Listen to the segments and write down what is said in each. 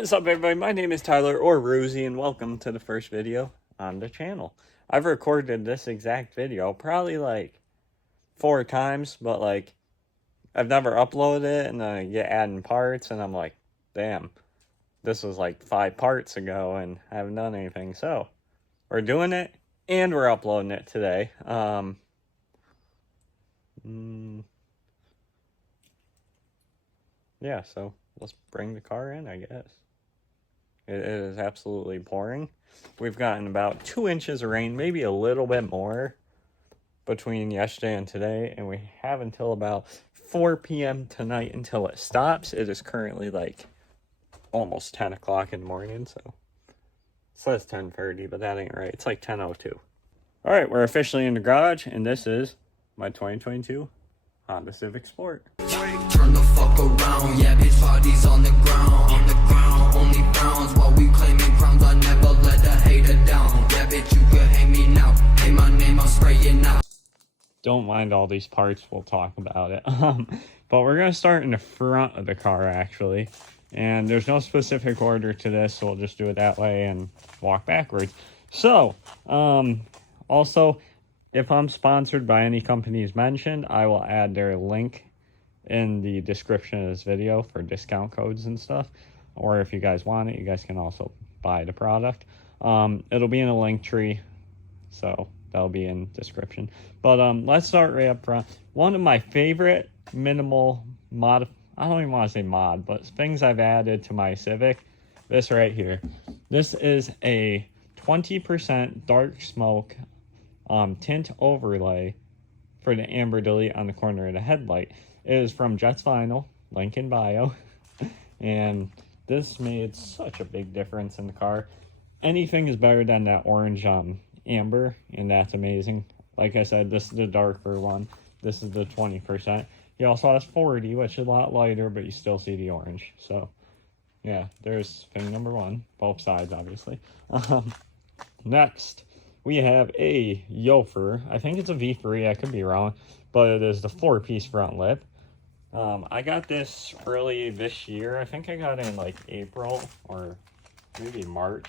What's up, everybody? My name is Tyler, or Rosie, and welcome to the first video on the channel. I've recorded this exact video probably like 4 times, but like I've never uploaded it, and then I get adding parts, and I'm like, damn, this was like 5 parts ago, and I haven't done anything. So we're doing it, and we're uploading it today. Yeah, so let's bring the car in, I guess. It is absolutely pouring. We've gotten about 2 inches of rain, maybe a little bit more between yesterday and today, and we have until about 4 p.m. tonight until it stops. It is currently like almost 10 o'clock in the morning, so it says 10:30, but that ain't right. It's like 10:02. All right, we're officially in the garage, and this is my 2022 Honda Civic Sport. Turn the fuck around, yeah, bitch, bodies on the ground, only browns while we claiming crowns. I never let a hater down, yeah, bitch, you could hate me now, hey, my name, I'm spraying now. Don't mind all these parts, we'll talk about it. But we're gonna start in the front of the car, actually, and there's no specific order to this, so we'll just do it that way and walk backwards. So, also, if I'm sponsored by any companies mentioned, I will add their link in the description of this video for discount codes and stuff. Or if you guys want it, you guys can also buy the product. It'll be in a link tree, so that'll be in description. But let's start right up front. One of my favorite minimal mod, I don't even want to say mod, but things I've added to my Civic, this right here. This is a 20% dark smoke tint overlay for the amber delete on the corner of the headlight. It is from Jets Vinyl, link in bio, and this made such a big difference in the car. Anything is better than that orange amber, and that's amazing. Like I said, this is the darker one. This is the 20%. He also has 40, which is a lot lighter, but you still see the orange. So, yeah, there's thing number 1. Both sides, obviously. Next, we have a Yofer. I think it's a V3. I could be wrong, but it is the 4-piece front lip. I got this early this year. I think I got it in like April or maybe March,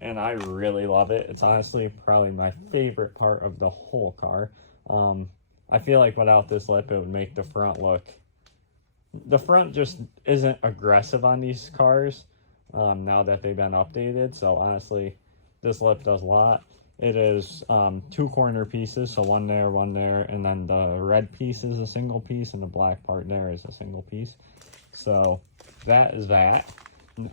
and I really love it. It's honestly probably my favorite part of the whole car. I feel like without this lip, it would make the front look... The front just isn't aggressive on these cars now that they've been updated. So honestly, this lip does a lot. It is 2 corner pieces, so one there, and then the red piece is a single piece, and the black part there is a single piece. So that is that.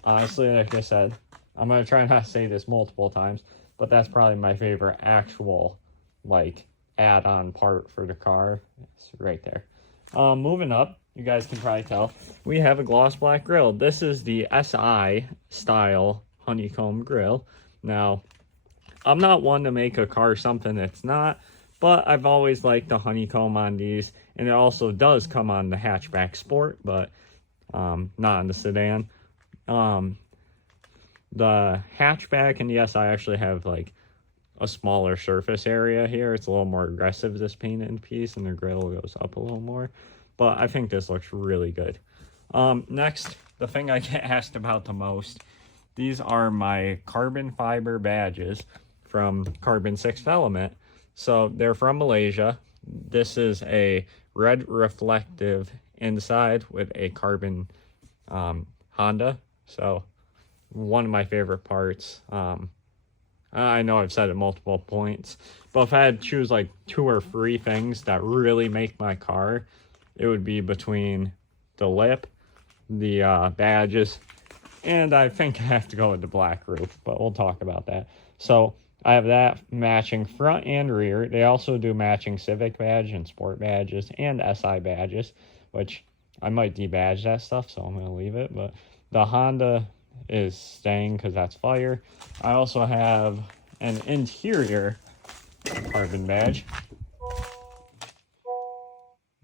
Honestly, like I said, I'm going to try not to say this multiple times, but that's probably my favorite actual, like, add-on part for the car. It's right there. Moving up, you guys can probably tell, we have a gloss black grille. This is the SI style honeycomb grille. Now, I'm not one to make a car something it's not, but I've always liked the honeycomb on these, and it also does come on the hatchback Sport, but not on the sedan. The hatchback and the SI actually have like a smaller surface area here. It's a little more aggressive, this painted piece, and the grille goes up a little more, but I think this looks really good. Next, the thing I get asked about the most, these are my carbon fiber badges from Carbon 6 Element. So they're from Malaysia. This is a red reflective inside with a carbon Honda. So one of my favorite parts. I know I've said it multiple points, but if I had to choose like 2 or 3 things that really make my car, it would be between the lip, the badges, and I think I have to go with the black roof, but we'll talk about that. So I have that matching front and rear. They also do matching Civic badge and Sport badges and SI badges, which I might debadge that stuff, so I'm going to leave it. But the Honda is staying because that's fire. I also have an interior carbon badge.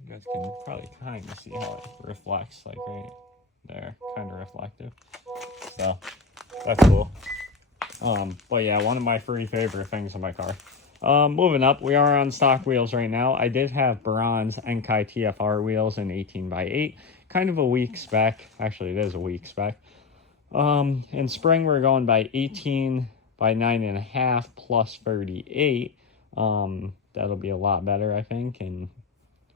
You guys can probably kind of see how it reflects, like right there, kind of reflective. So that's cool. But yeah, one of my 3 favorite things in my car. Moving up, we are on stock wheels right now. I did have bronze Enkai TFR wheels in 18x8. Kind of a weak spec. Actually, it is a weak spec. In spring, we're going by 18 by 9.5 plus 38. That'll be a lot better, I think, and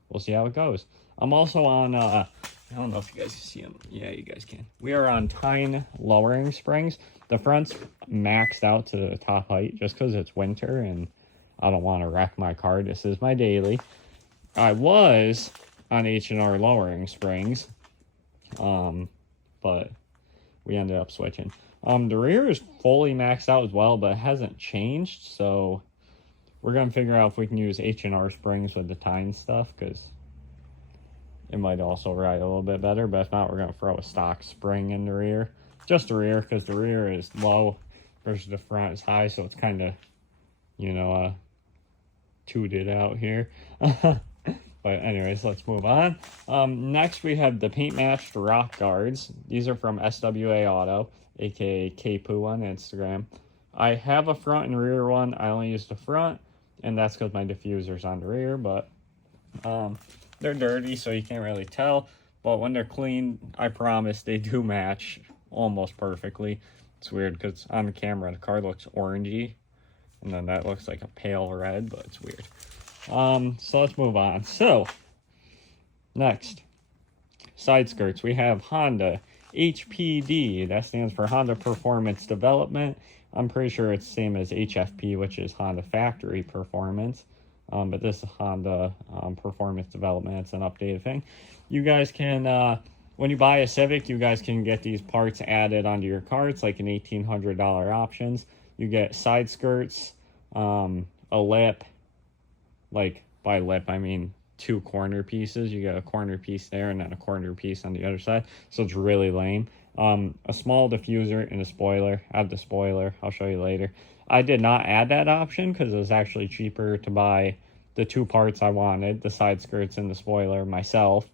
we'll see how it goes. I'm also on, I don't know if you guys can see them. Yeah, you guys can. We are on Pine lowering springs. The front's maxed out to the top height just because it's winter and I don't want to wreck my car. This is my daily. I was on H&R lowering springs, but we ended up switching. The rear is fully maxed out as well, but it hasn't changed, so we're going to figure out if we can use H&R springs with the Tyne stuff, because it might also ride a little bit better, but if not, we're going to throw a stock spring in the rear. Just the rear, because the rear is low versus the front is high, so it's kind of, you know, tooted out here. But anyways, let's move on. Next, we have the paint matched rock guards. These are from SWA Auto, aka KPoo on Instagram. I have a front and rear one. I only use the front, and that's because my diffuser's on the rear, but they're dirty, so you can't really tell. But when they're clean, I promise they do match almost perfectly. It's weird because on the camera, the car looks orangey, and then that looks like a pale red, but it's weird. So let's move on. So, next, side skirts. We have Honda HPD. That stands for Honda Performance Development. I'm pretty sure it's the same as HFP, which is Honda Factory Performance. But this is Honda Performance Development. It's an updated thing. You guys can, when you buy a Civic, you guys can get these parts added onto your car. It's like an $1,800 options. You get side skirts, a lip. Like, by lip, I mean 2 corner pieces. You get a corner piece there and then a corner piece on the other side. So it's really lame. A small diffuser and a spoiler. I have the spoiler. I'll show you later. I did not add that option because it was actually cheaper to buy the 2 parts I wanted, the side skirts and the spoiler, myself.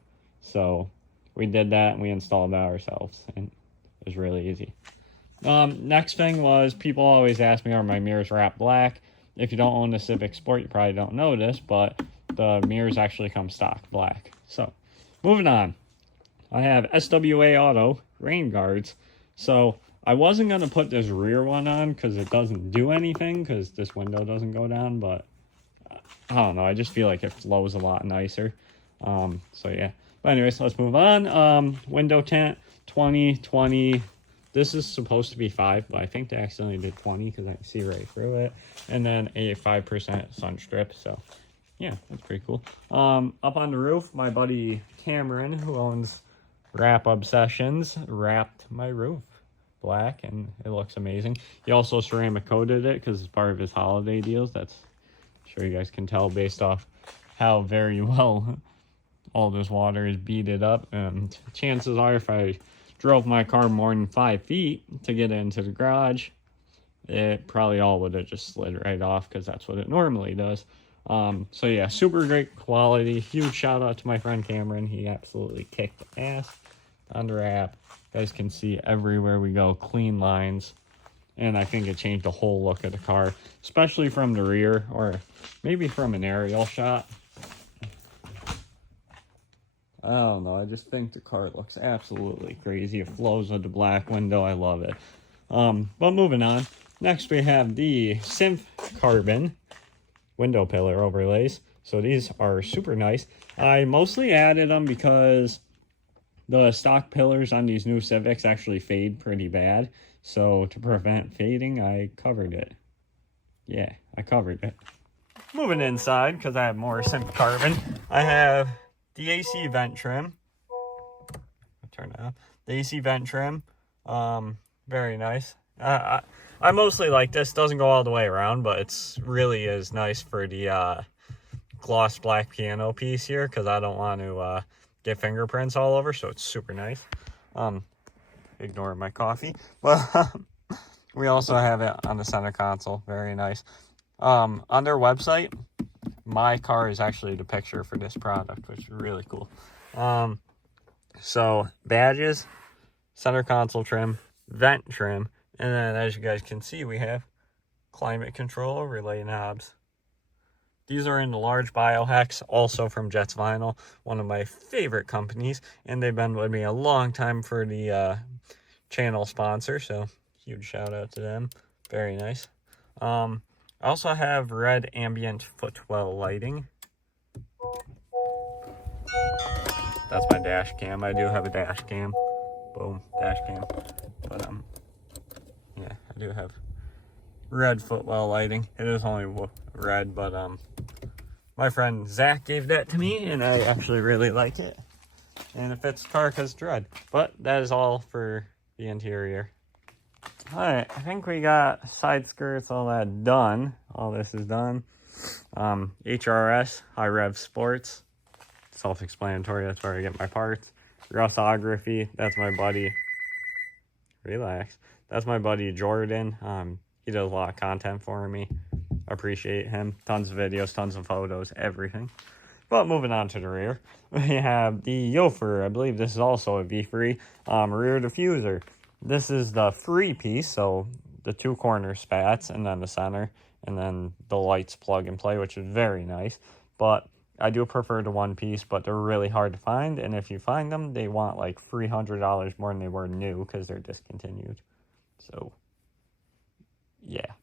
So we did that and we installed that ourselves. And it was really easy. Next thing was, people always ask me, are my mirrors wrapped black? If you don't own the Civic Sport, you probably don't know this, but the mirrors actually come stock black. So, moving on. I have SWA Auto rain guards. So, I wasn't going to put this rear one on because it doesn't do anything because this window doesn't go down, but I don't know. I just feel like it flows a lot nicer. So, yeah. But anyways, let's move on. Window tint, 20. This is supposed to be 5, but I think they accidentally did 20 because I can see right through it. And then a 5% sun strip. So, yeah, that's pretty cool. Up on the roof, my buddy Cameron, who owns Wrap Obsessions, wrapped my roof black, and it looks amazing. He also ceramic coated it because it's part of his holiday deals. That's, I'm sure you guys can tell based off how very well all this water is beaded up. And chances are, if I drove my car more than 5 feet to get into the garage, it probably all would have just slid right off because that's what it normally does. So yeah, super great quality. Huge shout out to my friend Cameron. He absolutely kicked ass on the wrap. You guys can see everywhere we go, clean lines. And I think it changed the whole look of the car, especially from the rear or maybe from an aerial shot. I don't know. I just think the car looks absolutely crazy. It flows with the black window. I love it. But moving on. Next, we have the Synth Carbon window pillar overlays. So these are super nice. I mostly added them because the stock pillars on these new Civics actually fade pretty bad. So to prevent fading, I covered it. Yeah, I covered it. Moving inside, because I have more Synth Carbon, I have the AC vent trim. I'll turn it on. The AC vent trim. Very nice. I mostly like this. Doesn't go all the way around, but it's really is nice for the gloss black piano piece here because I don't want to get fingerprints all over, so it's super nice. Ignore my coffee. But we also have it on the center console. Very nice. On their website, my car is actually the picture for this product, which is really cool. So badges, center console trim, vent trim, and then as you guys can see, we have climate control relay knobs. These are in the large biohex, also from Jets Vinyl, one of my favorite companies, and they've been with me a long time for the channel sponsor, so huge shout out to them. Very nice. I also have red ambient footwell lighting. That's my dash cam. I do have a dash cam. Boom, dash cam. But yeah, I do have red footwell lighting. It is only red, but my friend Zach gave that to me, and I actually really like it. And it fits the car because it's red. But that is all for the interior. Alright, I think we got side skirts, all that done. All this is done. HRS, High Rev Sports. Self-explanatory, that's where I get my parts. Russography, that's my buddy. Relax. That's my buddy Jordan. He does a lot of content for me. Appreciate him. Tons of videos, tons of photos, everything. But moving on to the rear, we have the Yofer. I believe this is also a V3 rear diffuser. This is the free piece, so the two corner spats and then the center, and then the lights plug and play, which is very nice. But I do prefer the one piece, but they're really hard to find, and if you find them, they want like $300 more than they were new because they're discontinued. So, yeah.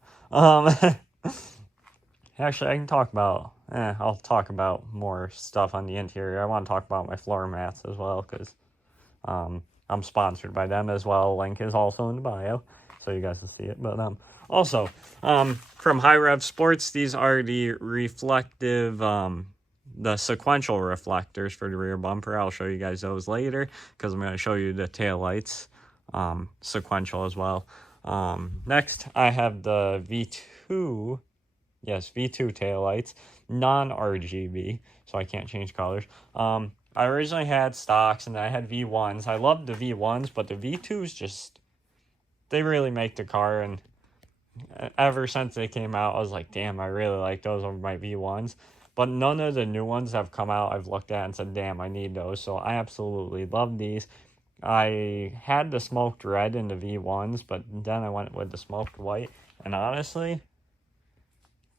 Actually, I can talk about, I'll talk about more stuff on the interior. I want to talk about my floor mats as well, because I'm sponsored by them as well. Link is also in the bio, so you guys will see it. But also, from High Rev Sports, these are the reflective, the sequential reflectors for the rear bumper. I'll show you guys those later, because I'm going to show you the taillights, sequential as well. Next, I have the V2... Yes, V2 taillights, non-RGB, so I can't change colors. I originally had stocks, and then I had V1s. I loved the V1s, but the V2s just, they really make the car, and ever since they came out, I was like, damn, I really like those over my V1s. But none of the new ones have come out I've looked at and said, damn, I need those, so I absolutely love these. I had the smoked red in the V1s, but then I went with the smoked white, and honestly...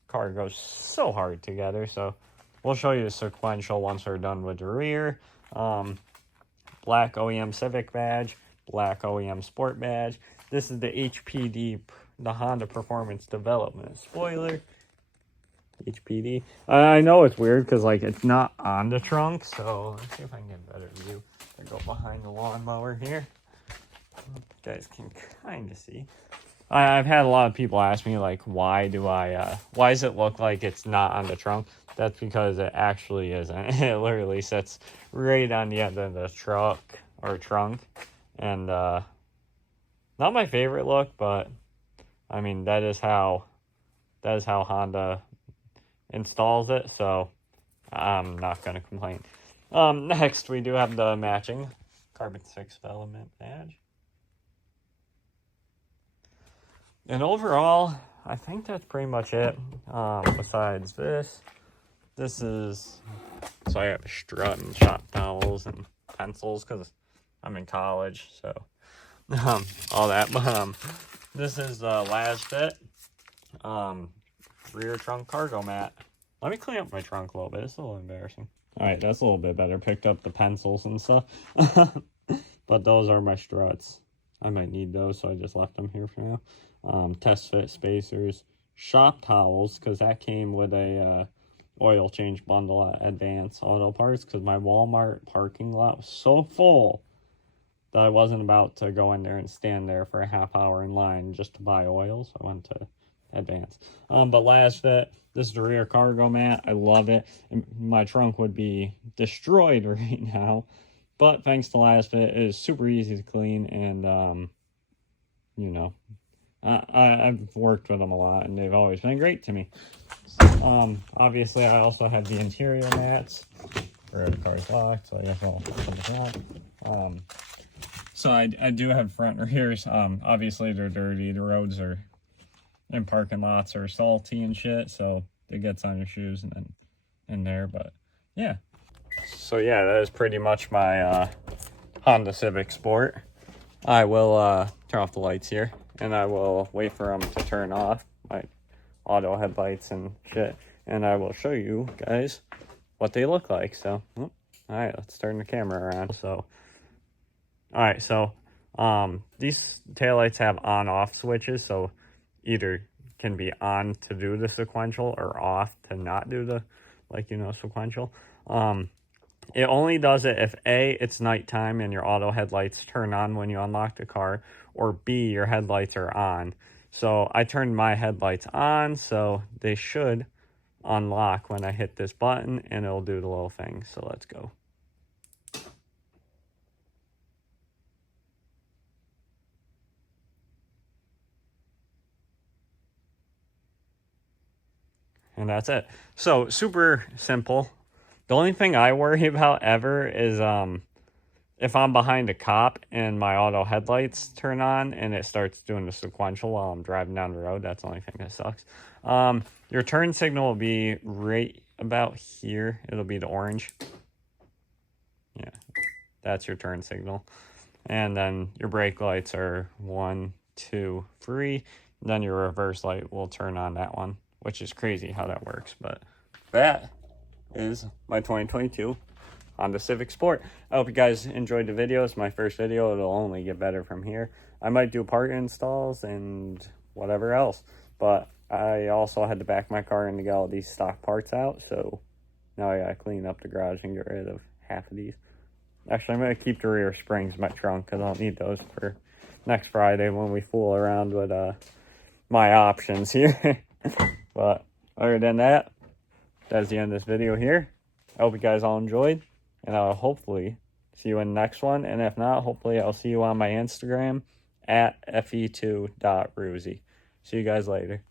car goes so hard together, so we'll show you the sequential once we're done with the rear. Black OEM Civic badge, black OEM Sport badge. This is the HPD, the Honda Performance Development spoiler. HPD. I know it's weird because like it's not on the trunk, so let's see if I can get a better view. I go behind the lawnmower here. You guys can kind of see. I've had a lot of people ask me, like, why does it look like it's not on the trunk? That's because it actually isn't. It literally sits right on the end of the truck, or trunk. And, not my favorite look, but, I mean, that is how Honda installs it, so I'm not going to complain. Next, we do have the matching Carbon 6 Element badge. And overall, I think that's pretty much it. Besides this is, so I have a strut and shop towels and pencils because I'm in college, so all that. But this is the last bit, rear trunk cargo mat. Let me clean up my trunk a little bit. It's a little embarrassing. All right, that's a little bit better. Picked up the pencils and stuff, but those are my struts. I might need those, so I just left them here for now. Test fit spacers, shop towels, because that came with a oil change bundle at Advance Auto Parts, because my Walmart parking lot was so full that I wasn't about to go in there and stand there for a half hour in line just to buy oil, so I went to Advance. But last fit, this is the rear cargo mat. I love it. My trunk would be destroyed right now, but thanks to last fit, it is super easy to clean, and you know, I've worked with them a lot, and they've always been great to me. Obviously, I also have the interior mats, where the car's locked, so I guess I'll put the front. So I do have front and rears. Obviously, they're dirty. The roads are in parking lots are salty and shit, so it gets on your shoes and then in there. But yeah. So yeah, that is pretty much my Honda Civic Sport. I will turn off the lights here, and I will wait for them to turn off, my auto headlights and shit, and I will show you guys what they look like. So, all right, let's turn the camera around. So, all right, so These taillights have on-off switches, so either can be on to do the sequential or off to not do the, like, you know, sequential. It only does it if A, it's nighttime and your auto headlights turn on when you unlock the car, or B, your headlights are on. So I turned my headlights on, so they should unlock when I hit this button, and it'll do the little thing. So let's go. And that's it. So super simple. The only thing I worry about ever is if I'm behind a cop and my auto headlights turn on and it starts doing the sequential while I'm driving down the road. That's the only thing that sucks. Your turn signal will be right about here. It'll be the orange. Yeah, that's your turn signal. And then your brake lights are 1, 2, 3. Then your reverse light will turn on that one, which is crazy how that works. But that is my 2022 Honda Civic Sport. I hope you guys enjoyed the video. It's my first video. It'll only get better from here. I might do part installs and whatever else. But I also had to back my car in to get all these stock parts out. So now I gotta clean up the garage and get rid of half of these. Actually, I'm going to keep the rear springs in my trunk because I'll need those for next Friday when we fool around with my options here. But other than that, that's the end of this video here. I hope you guys all enjoyed, and I'll hopefully see you in the next one. And if not, hopefully I'll see you on my Instagram at fe2.ruzy. See you guys later.